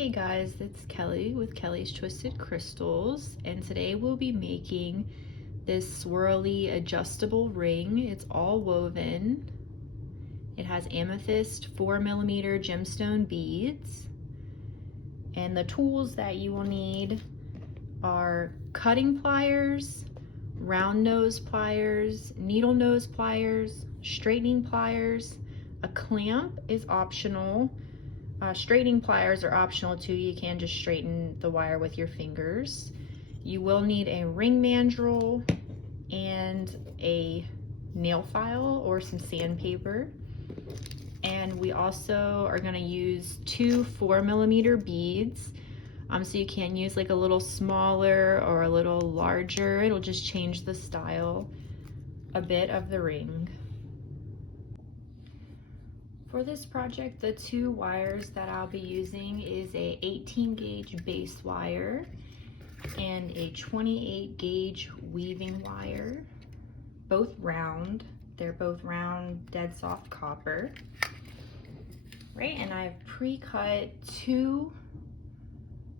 Hey guys, it's Kelly with Kelly's Twisted Crystals, and today we'll be making this swirly adjustable ring. It's all woven. It has amethyst 4mm gemstone beads, and the tools that you will need are cutting pliers, round nose pliers, needle nose pliers, straightening pliers. A clamp is optional. Straightening pliers are optional too. You can just straighten the wire with your fingers. You will need a ring mandrel and a nail file or some sandpaper. And we also are going to use two 4mm beads. So you can use like a little smaller or a little larger. It'll just change the style a bit of the ring. For this project, the two wires that I'll be using is a 18 gauge base wire and a 28 gauge weaving wire, both round. They're both round, dead soft copper. Right, and I've pre-cut two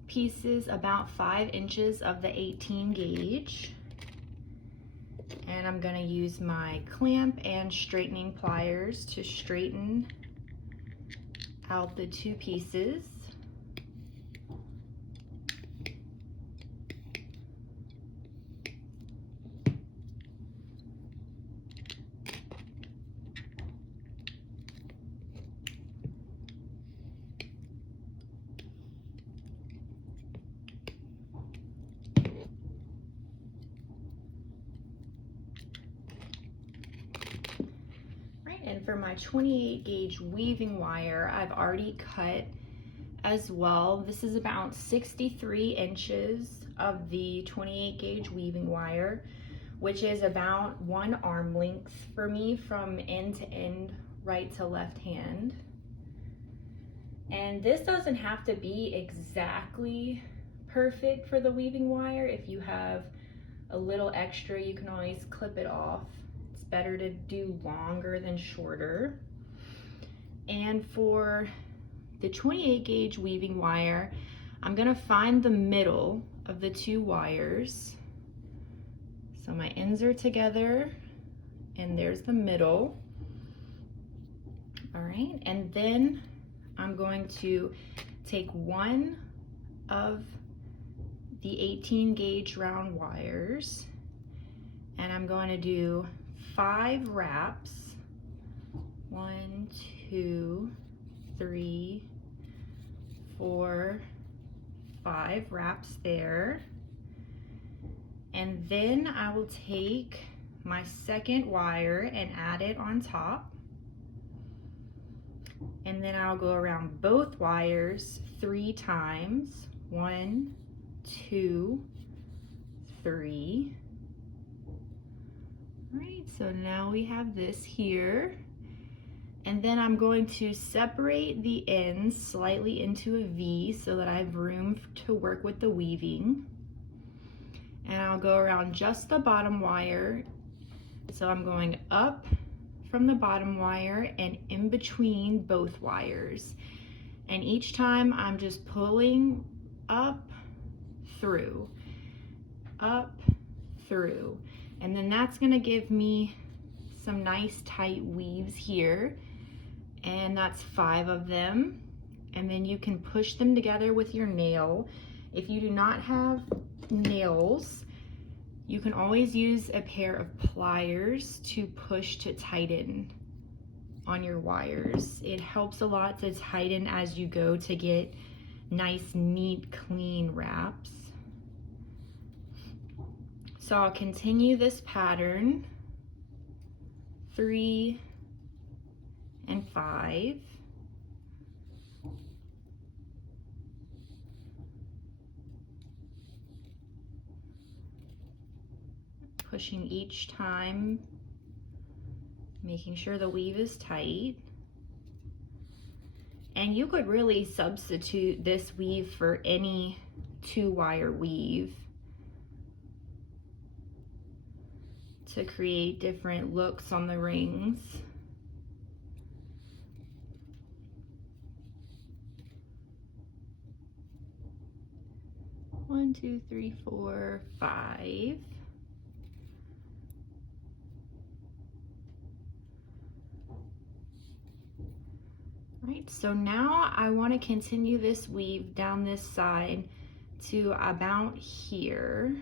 pieces about 5 inches of the 18 gauge. And I'm gonna use my clamp and straightening pliers to straighten out the two pieces. And for my 28 gauge weaving wire, I've already cut as well. This is about 63 inches of the 28 gauge weaving wire, which is about 1 arm length for me from end to end, right to left hand. And this doesn't have to be exactly perfect for the weaving wire. If you have a little extra, you can always clip it off. Better to do longer than shorter. And for the 28 gauge weaving wire, I'm gonna find the middle of the two wires. So my ends are together and there's the middle. All right, and then I'm going to take one of the 18 gauge round wires and I'm going to do 5 wraps. 1, 2, 3, 4, 5 wraps there. And then I will take my second wire and add it on top. And then I'll go around both wires 3 times. 1, 2, 3. Right, so now we have this here. And then I'm going to separate the ends slightly into a V so that I have room to work with the weaving. And I'll go around just the bottom wire. So I'm going up from the bottom wire and in between both wires. And each time I'm just pulling up, through, up, through. And then that's gonna give me some nice tight weaves here. And that's 5 of them. And then you can push them together with your nail. If you do not have nails, you can always use a pair of pliers to push to tighten on your wires. It helps a lot to tighten as you go to get nice, neat, clean wraps. So I'll continue this pattern, 3 and 5. Pushing each time, making sure the weave is tight. And you could really substitute this weave for any 2-wire weave to create different looks on the rings. 1, 2, 3, 4, 5. Right, so now I want to continue this weave down this side to about here.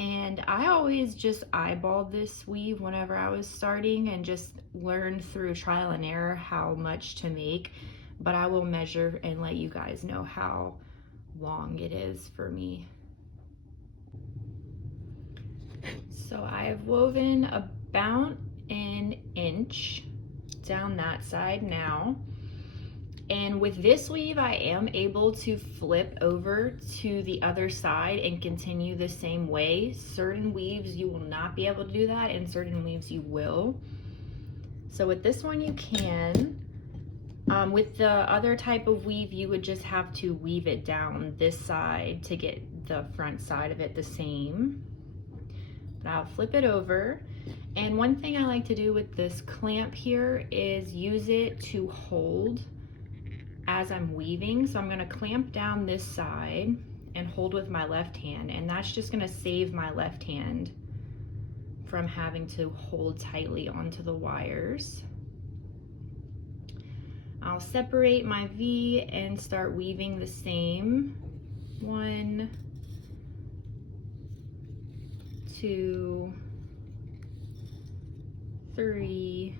And I always just eyeballed this weave whenever I was starting and just learned through trial and error how much to make, but I will measure and let you guys know how long it is for me. So I've woven about an inch down that side now. And with this weave, I am able to flip over to the other side and continue the same way. Certain weaves you will not be able to do that, and certain weaves you will. So with this one you can. With the other type of weave, you would just have to weave it down this side to get the front side of it the same. But I'll flip it over. And one thing I like to do with this clamp here is use it to hold as I'm weaving. So I'm going to clamp down this side and hold with my left hand, and that's just going to save my left hand from having to hold tightly onto the wires. I'll separate my V and start weaving the same. 1, 2, 3,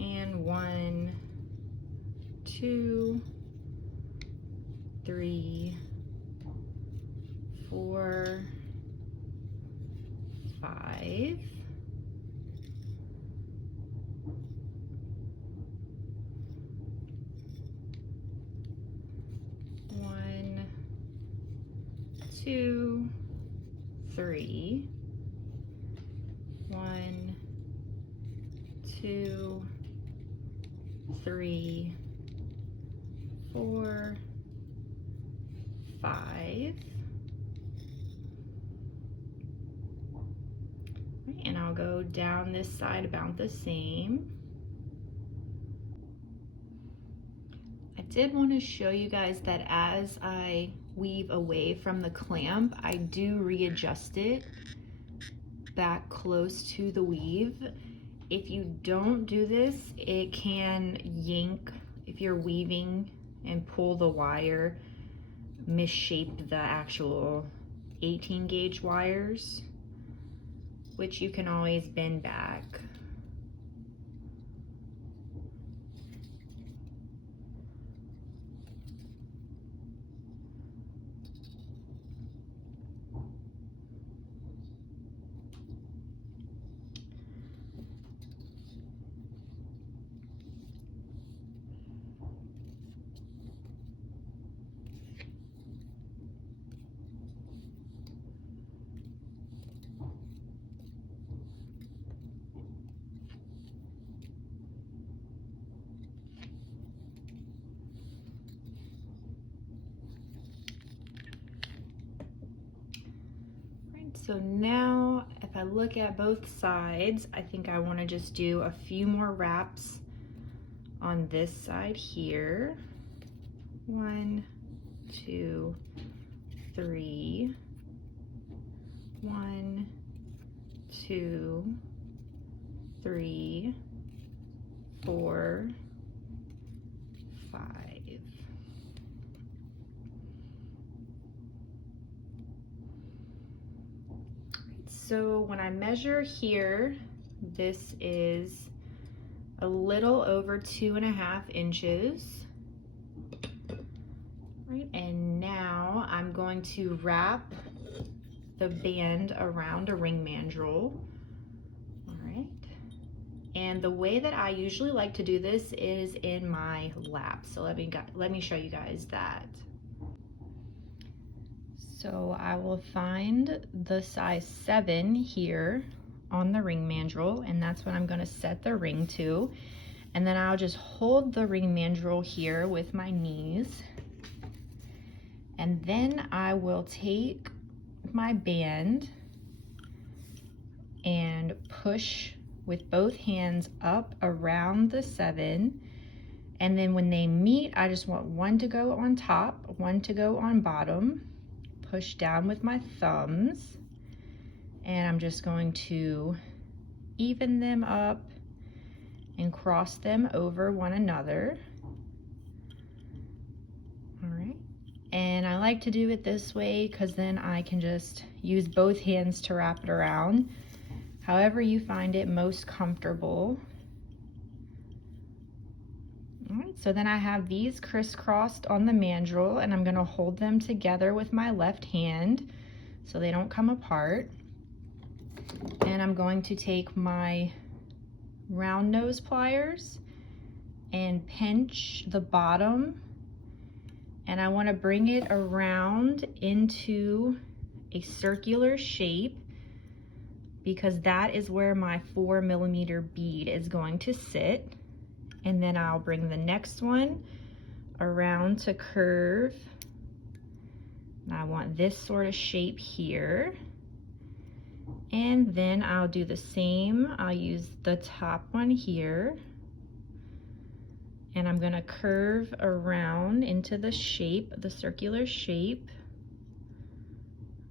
and 1, 2, 3, 4, 5. One, 2, 3. 1, 2, 3, 4, 5. And I'll go down this side about the same. I did want to show you guys that as I weave away from the clamp, I do readjust it back close to the weave. If you don't do this, it can yank if you're weaving and pull the wire, misshape the actual 18 gauge wires, which you can always bend back. So now if I look at both sides, I think I want to just do a few more wraps on this side here. 1, 2, 3. 1, 2, 3, 4, 5. So when I measure here, this is a little over 2.5 inches. Right, and now I'm going to wrap the band around a ring mandrel. All right, and the way that I usually like to do this is in my lap. So let me show you guys that. So I will find the size 7 here on the ring mandrel, and that's what I'm going to set the ring to. And then I'll just hold the ring mandrel here with my knees. And then I will take my band and push with both hands up around the 7 And then when they meet, I just want one to go on top, one to go on bottom. Push down with my thumbs. And I'm just going to even them up and cross them over one another. All right. And I like to do it this way because then I can just use both hands to wrap it around, however you find it most comfortable. All right, so then I have these crisscrossed on the mandrel, and I'm going to hold them together with my left hand so they don't come apart. And I'm going to take my round nose pliers and pinch the bottom, and I want to bring it around into a circular shape because that is where my 4mm bead is going to sit. And then I'll bring the next one around to curve. And I want this sort of shape here. And then I'll do the same. I'll use the top one here. And I'm going to curve around into the shape, the circular shape.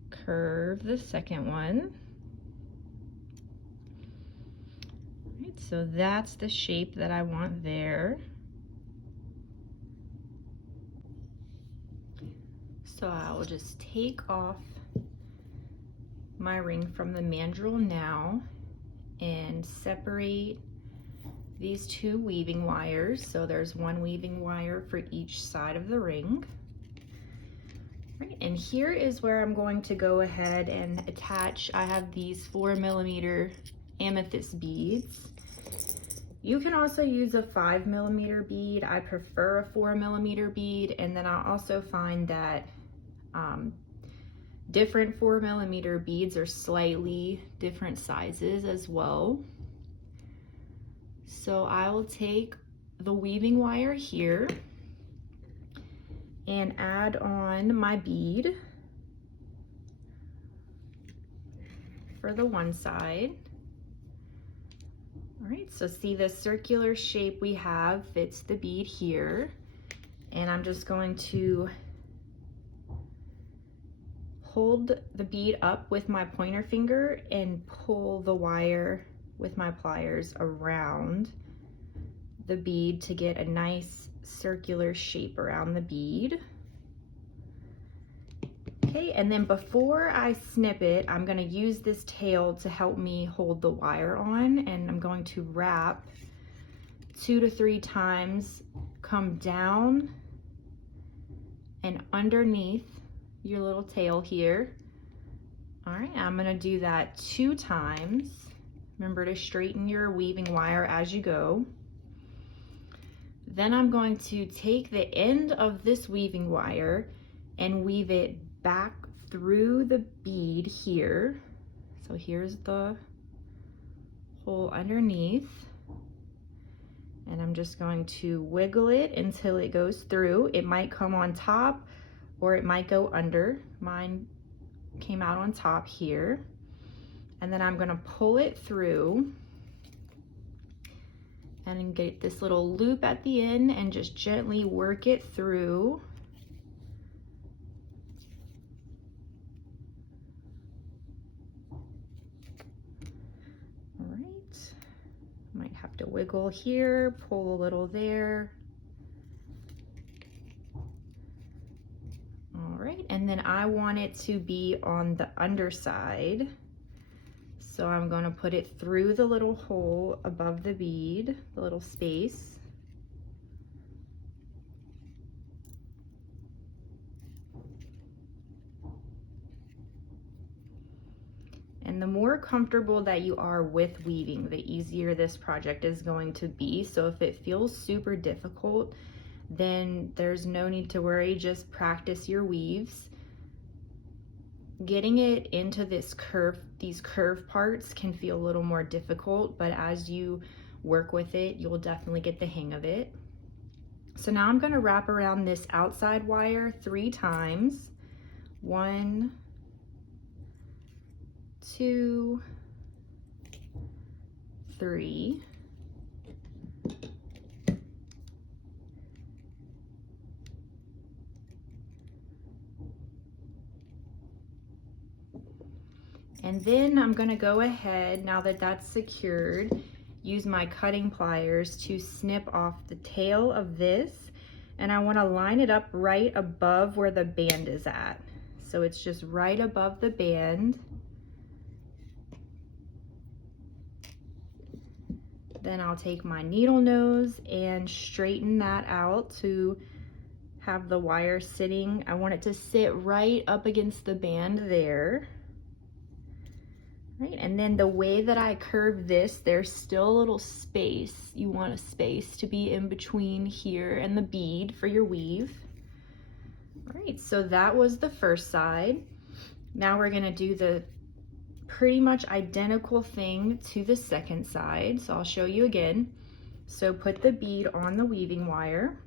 Curve the second one. So that's the shape that I want there. So I will just take off my ring from the mandrel now and separate these two weaving wires. So there's one weaving wire for each side of the ring. Right, and here is where I'm going to go ahead and attach. I have these 4mm amethyst beads. You can also use a 5mm bead. I prefer a 4mm bead, and then I also find that different 4mm beads are slightly different sizes as well. So I will take the weaving wire here and add on my bead for the one side. All right, so see the circular shape we have fits the bead here. And I'm just going to hold the bead up with my pointer finger and pull the wire with my pliers around the bead to get a nice circular shape around the bead. Okay, and then before I snip it, I'm going to use this tail to help me hold the wire on, and I'm going to wrap 2 to 3 times, come down and underneath your little tail here. All right, I'm going to do that 2 times. Remember to straighten your weaving wire as you go. Then I'm going to take the end of this weaving wire and weave it back through the bead here. So here's the hole underneath. And I'm just going to wiggle it until it goes through. It might come on top or it might go under. Mine came out on top here. And then I'm going to pull it through and get this little loop at the end and just gently work it through. All right, might have to wiggle here, pull a little there. All right, and then I want it to be on the underside. So I'm going to put it through the little hole above the bead, the little space. And the more comfortable that you are with weaving, the easier this project is going to be. So if it feels super difficult, then there's no need to worry, just practice your weaves. Getting it into this curve, these curve parts can feel a little more difficult, but as you work with it, you'll definitely get the hang of it. So now I'm going to wrap around this outside wire 3 times. 1, 2, 3. And then I'm gonna go ahead, now that that's secured, use my cutting pliers to snip off the tail of this, and I wanna line it up right above where the band is at. So it's just right above the band. Then I'll take my needle nose and straighten that out to have the wire sitting. I want it to sit right up against the band there. Right, and then the way that I curve this, there's still a little space. You want a space to be in between here and the bead for your weave. All right, so that was the first side. Now we're gonna do the pretty much identical thing to the second side. So I'll show you again. So put the bead on the weaving wire.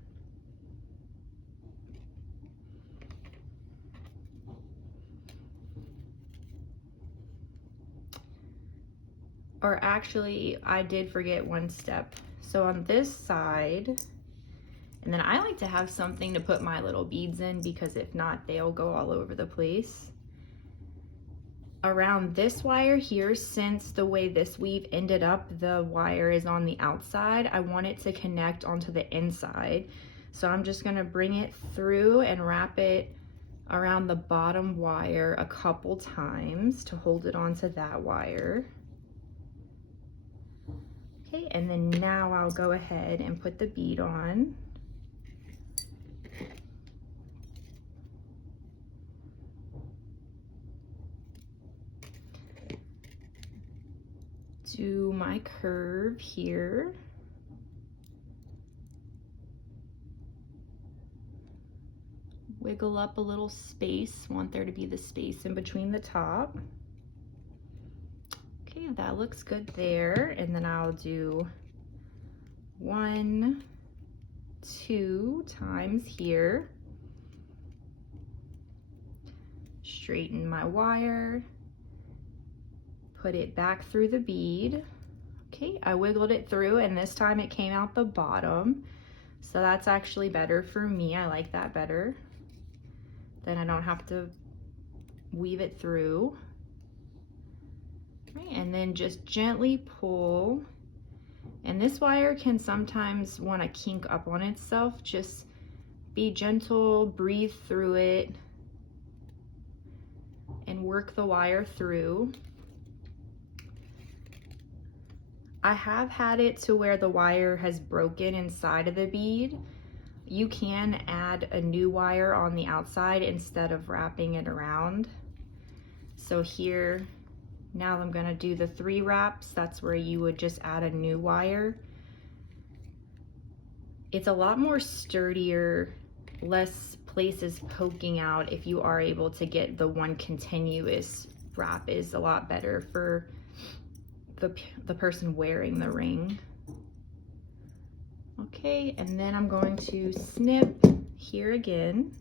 Or actually, I did forget one step. So on this side, and then I like to have something to put my little beads in, because if not, they'll go all over the place. Around this wire here, since the way this weave ended up, the wire is on the outside, I want it to connect onto the inside. So I'm just gonna bring it through and wrap it around the bottom wire a couple times to hold it onto that wire. Okay, and then now I'll go ahead and put the bead on. Do my curve here. Wiggle up a little space, want there to be the space in between the top. Okay, that looks good there. And then I'll do 1, 2 times here. Straighten my wire, put it back through the bead. Okay, I wiggled it through, and this time it came out the bottom. So that's actually better for me. I like that better. Then I don't have to weave it through. Right, and then just gently pull. And this wire can sometimes want to kink up on itself. Just be gentle, breathe through it, and work the wire through. I have had it to where the wire has broken inside of the bead. You can add a new wire on the outside instead of wrapping it around. So here, now I'm gonna do the 3 wraps. That's where you would just add a new wire. It's a lot more sturdier, less places poking out if you are able to get the one continuous wrap. Is a lot better for the person wearing the ring. Okay, and then I'm going to snip here again.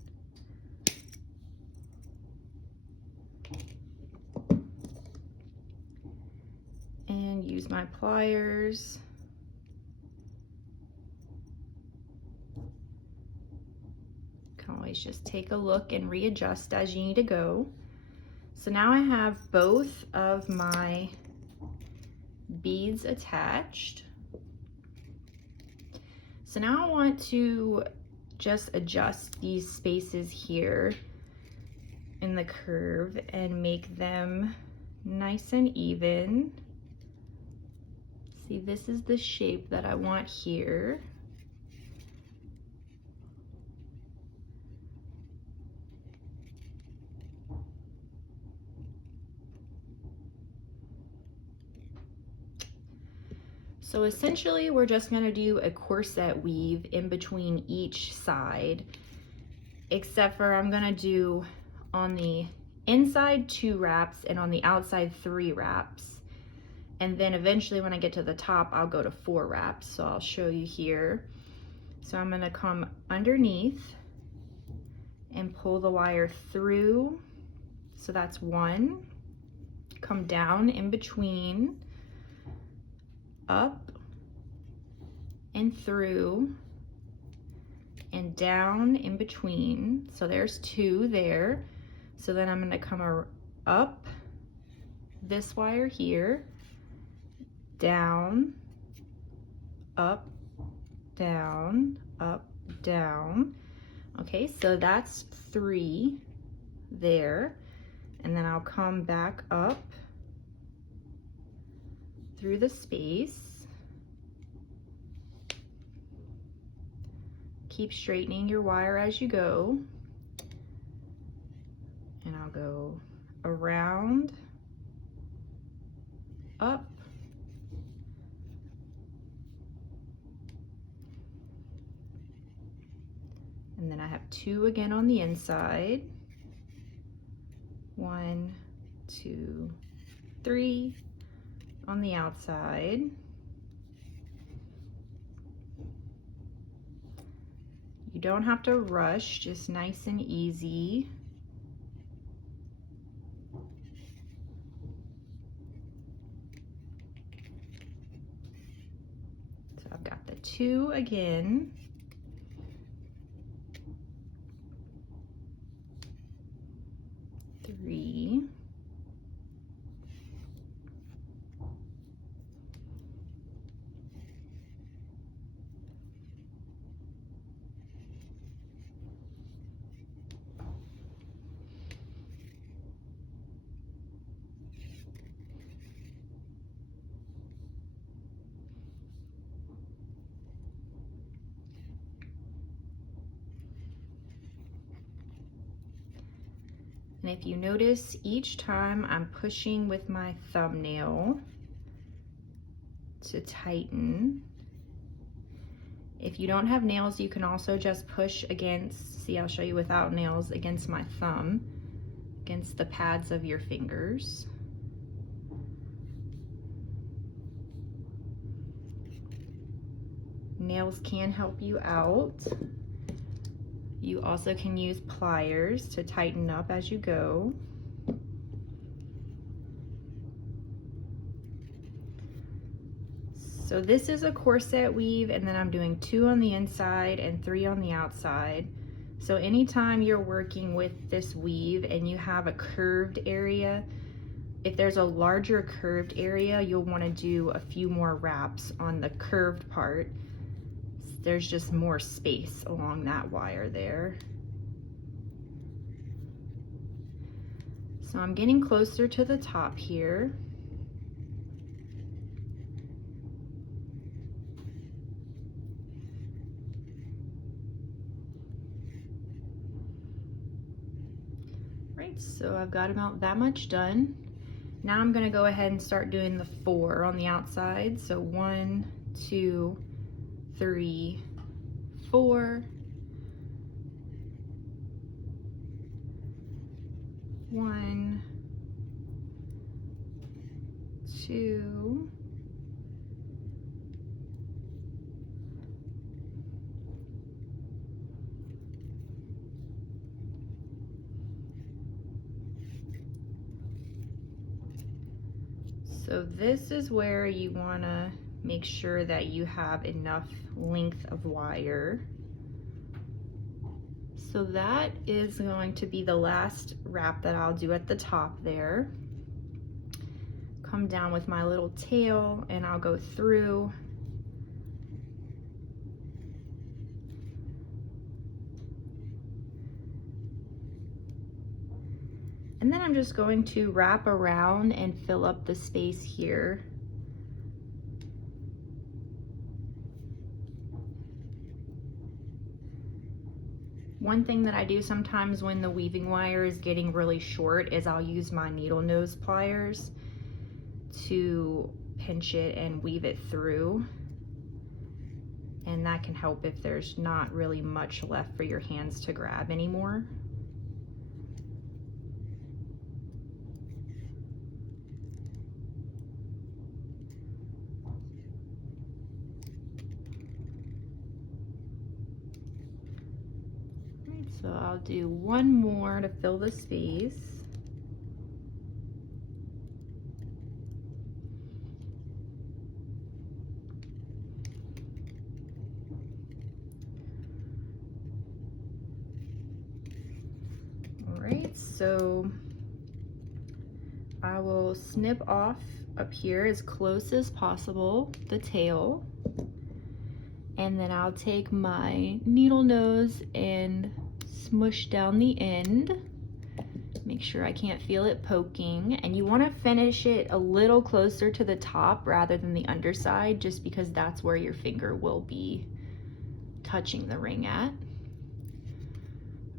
And use my pliers. Can always just take a look and readjust as you need to go. So now I have both of my beads attached. So now I want to just adjust these spaces here in the curve and make them nice and even. See, this is the shape that I want here. So essentially, we're just gonna do a corset weave in between each side, except for I'm gonna do on the inside 2 wraps and on the outside 3 wraps. And then eventually when I get to the top, I'll go to 4 wraps. So I'll show you here. So I'm gonna come underneath and pull the wire through. So that's 1. Come down in between, up and through and down in between. So there's 2 there. So then I'm going to come up this wire here, down, up, down, up, down. Okay, so that's 3 there. And then I'll come back up through the space. Keep straightening your wire as you go. And I'll go around, up, and then I have 2 again on the inside. 1, 2, 3 on the outside. You don't have to rush, just nice and easy. So I've got the 2 again. 3. And if you notice, each time I'm pushing with my thumbnail to tighten. If you don't have nails, you can also just push against, see, I'll show you without nails, against my thumb, against the pads of your fingers. Nails can help you out. You also can use pliers to tighten up as you go. So this is a corset weave, and then I'm doing 2 on the inside and 3 on the outside. So anytime you're working with this weave and you have a curved area, if there's a larger curved area, you'll want to do a few more wraps on the curved part. There's just more space along that wire there. So I'm getting closer to the top here. Right, so I've got about that much done. Now I'm gonna go ahead and start doing the 4 on the outside. So 1, 2, 3, 4. 1, 2, 3. So this is where you want to make sure that you have enough length of wire. So that is going to be the last wrap that I'll do at the top there. Come down with my little tail and I'll go through. And then I'm just going to wrap around and fill up the space here. One thing that I do sometimes when the weaving wire is getting really short is I'll use my needle nose pliers to pinch it and weave it through. And that can help if there's not really much left for your hands to grab anymore. So I'll do 1 more to fill the space. All right, so I will snip off up here as close as possible the tail, and then I'll take my needle nose and smush down the end. Make sure I can't feel it poking, and you want to finish it a little closer to the top rather than the underside, just because that's where your finger will be touching the ring at.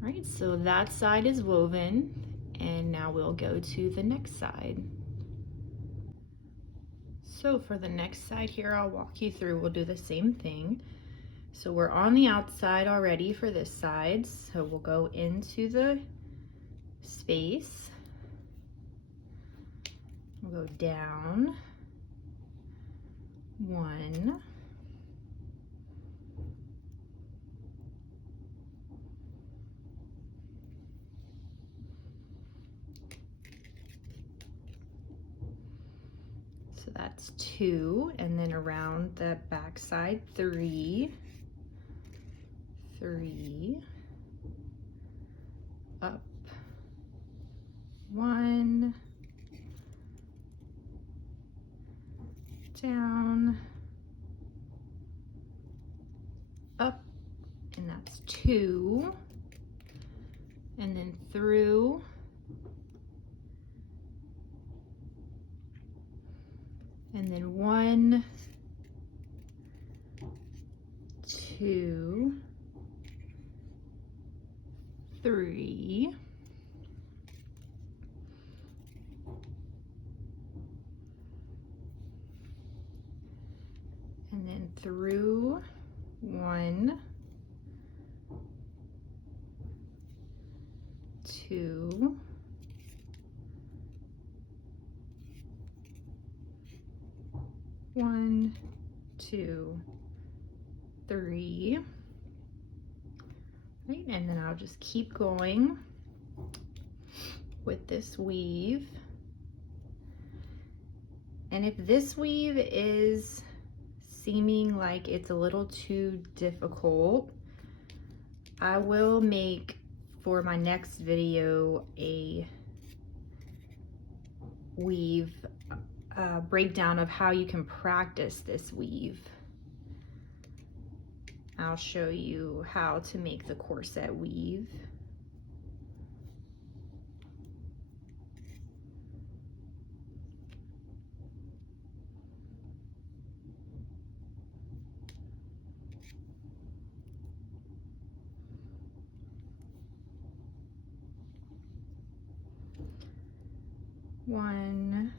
All right, so that side is woven, and now we'll go to the next side. So for the next side here, I'll walk you through. We'll do the same thing. So we're on the outside already for this side, so we'll go into the space. We'll go down 1, so that's 2, and then around the back side 3, 3, up 1, down, up, and that's 2, and then through, and then 1, 2, 3, and then through 1, 2, 1, 2, 3, right, and then I'll just keep going with this weave. And if this weave is seeming like it's a little too difficult, I will make for my next video a weave breakdown of how you can practice this weave. I'll show you how to make the corset weave. One,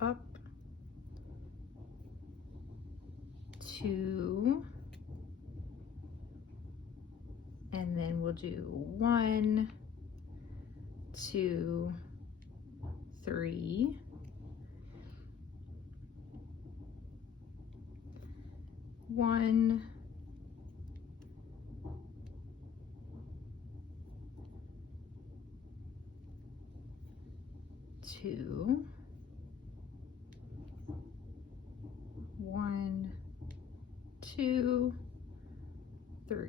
up, 2, and then we'll do 1, 2, 3, 1, 2, 1, 2, 3.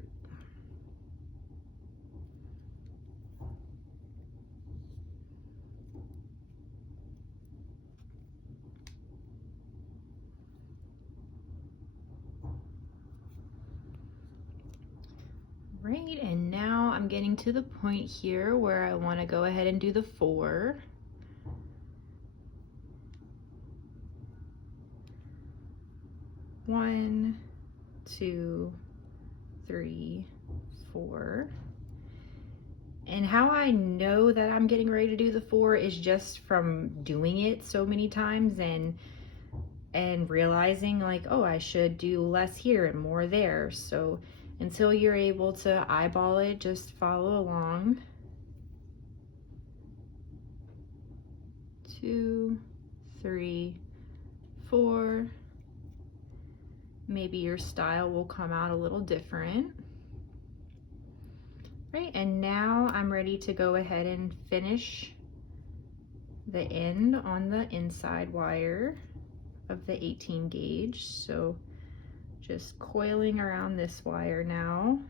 Right, and now I'm getting to the point here where I want to go ahead and do the 4. One, 2, 3, 4. And how I know that I'm getting ready to do the 4 is just from doing it so many times and realizing like, oh, I should do less here and more there. So until you're able to eyeball it, just follow along. 2, 3, 4. Maybe your style will come out a little different. Right, and now I'm ready to go ahead and finish the end on the inside wire of the 18 gauge. So just coiling around this wire now.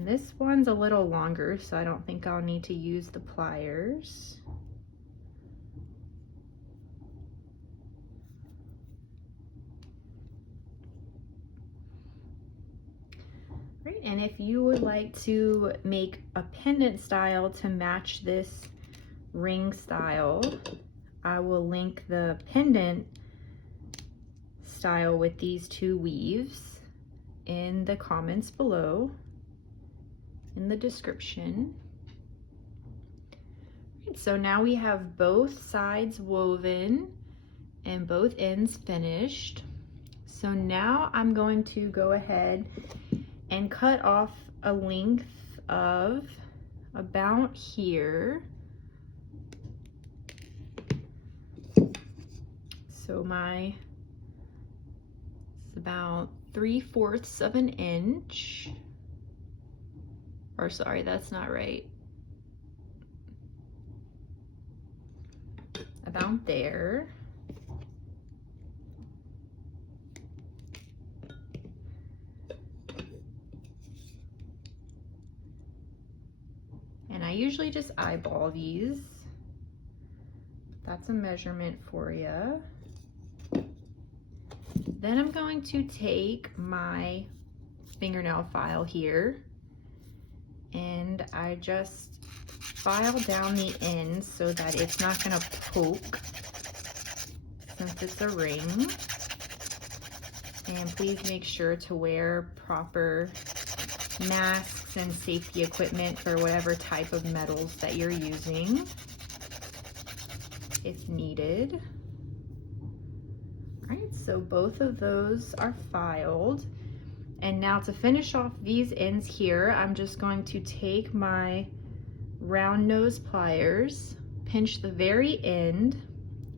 And this one's a little longer, so I don't think I'll need to use the pliers. Right, and if you would like to make a pendant style to match this ring style, I will link the pendant style with these two weaves in the comments below, in the description. Right, so now we have both sides woven and both ends finished. So now I'm going to go ahead and cut off a length of about here. So it's about 3/4 of an inch. Or sorry, that's not right. About there. And I usually just eyeball these. That's a measurement for you. Then I'm going to take my fingernail file here and I just file down the ends so that it's not going to poke since it's a ring. And please make sure to wear proper masks and safety equipment for whatever type of metals that you're using if needed. All right, so both of those are filed. And now to finish off these ends here, I'm just going to take my round nose pliers, pinch the very end,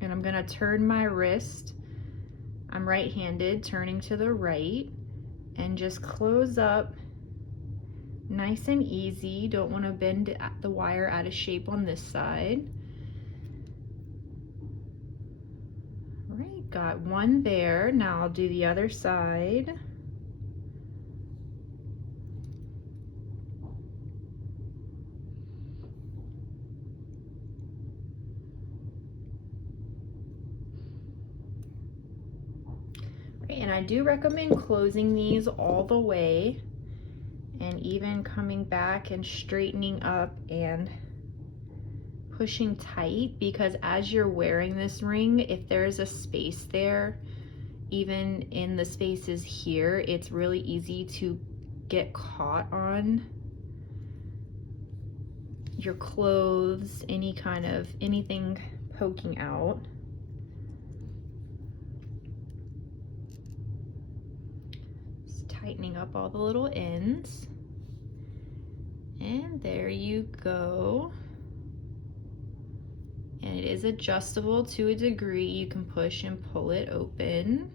and I'm gonna turn my wrist. I'm right-handed, turning to the right, and just close up nice and easy. Don't want to bend the wire out of shape on this side. All right, got one there. Now I'll do the other side. And I do recommend closing these all the way and even coming back and straightening up and pushing tight, because as you're wearing this ring, if there's a space there, even in the spaces here, it's really easy to get caught on your clothes, anything poking out. Tightening up all the little ends, and there you go. And it is adjustable to a degree. You can push and pull it open.